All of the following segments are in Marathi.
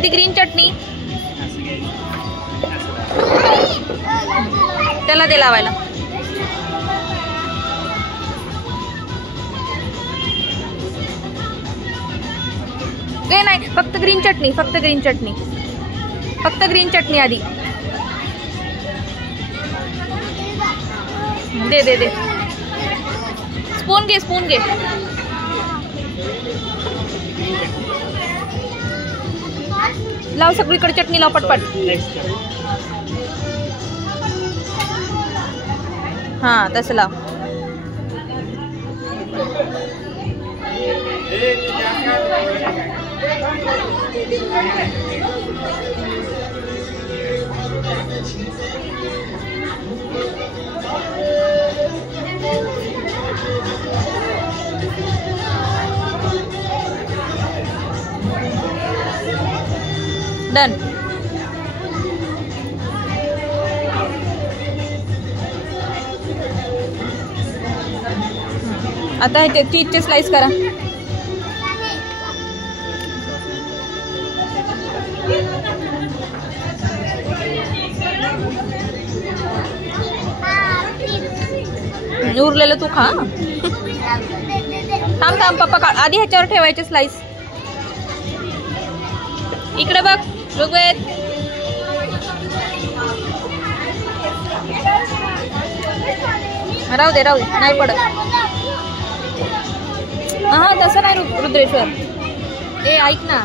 आधी ग्रीन चटणी त्याला दे लावायला. गे नाही, फक्त ग्रीन चटणी, फक्त ग्रीन चटणी, फक्त ग्रीन चटणी आधी दे दे दे. स्पून घे, स्पून घे. लाव सगळीकडे चटणी लाव पटपट. हा तसं लाव. डन. आता हे चीजचे स्लाइस करा. उरलेलं तू खा. थांब थांब पप्पा का आधी ह्याच्यावर ठेवायचे स्लाइस. इकडे बघ ऋग्वेद. राहू दे राहू दे, नाही पडत. हा तसं नाही रुद्रेश्वर. ए ऐक ना,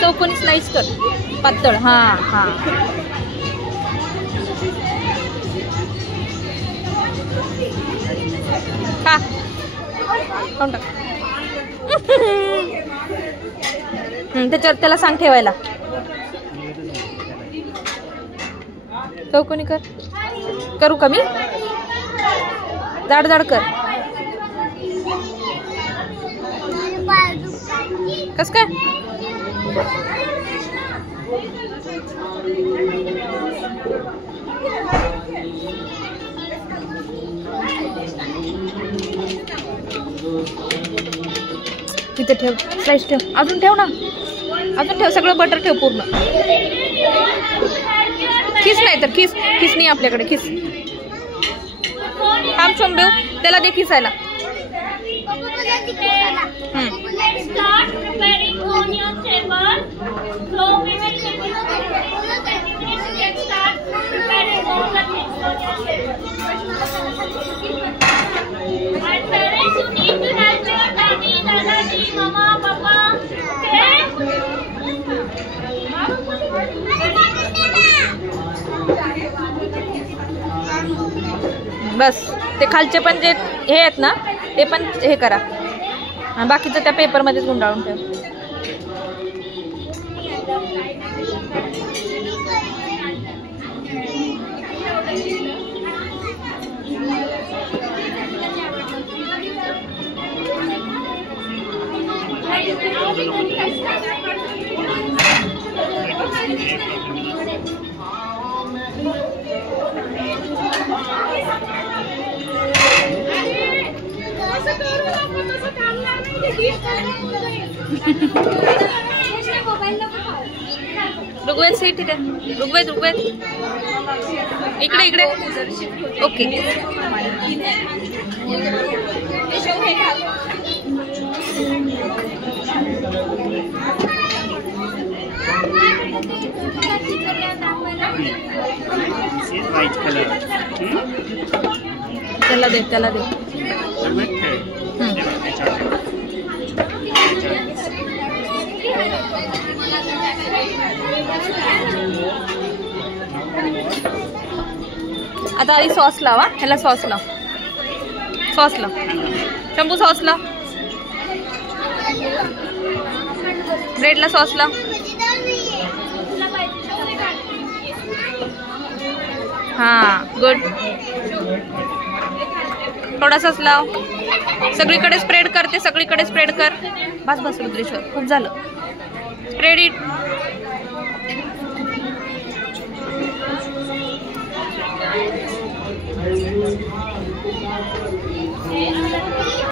चौकोनी स्लाइस कर पातळ. हा हा खा खाऊन टाक. त्याच्यावर त्याला सांग ठेवायला. चौकोनी कर. करू कमी जाड जाड कर. कस काय तिथे ठेव. स्लाइस ठेव. अजून ठेव ना, अजून ठेव. सगळं बटर ठेव पूर्ण. खिस नाही तर खिस. खिस नाही आपल्याकडे. खिस. थांब शंभू त्याला दे खिसायला. बस ते खालचे पण जे हे आहेत ना ते पण हे करा. आणि बाकीचं त्या पेपरमध्येच गुंडाळून ठेव. ऋग्वेद सीट इथे. ऋग्वेद ऋग्वेद इकडे इकडे. ओके त्याला दे त्याला दे. आता आधी सॉस लावा. ह्याला सॉस लाव. सॉस लाव शंभू. सॉस लाव. ब्रेडला सॉस लाव. हा गुड. थोडासाच लाव. सगळीकडे स्प्रेड करते. सगळीकडे स्प्रेड कर. बस बस रुद्रेश्वर खूप झालं. Spread it.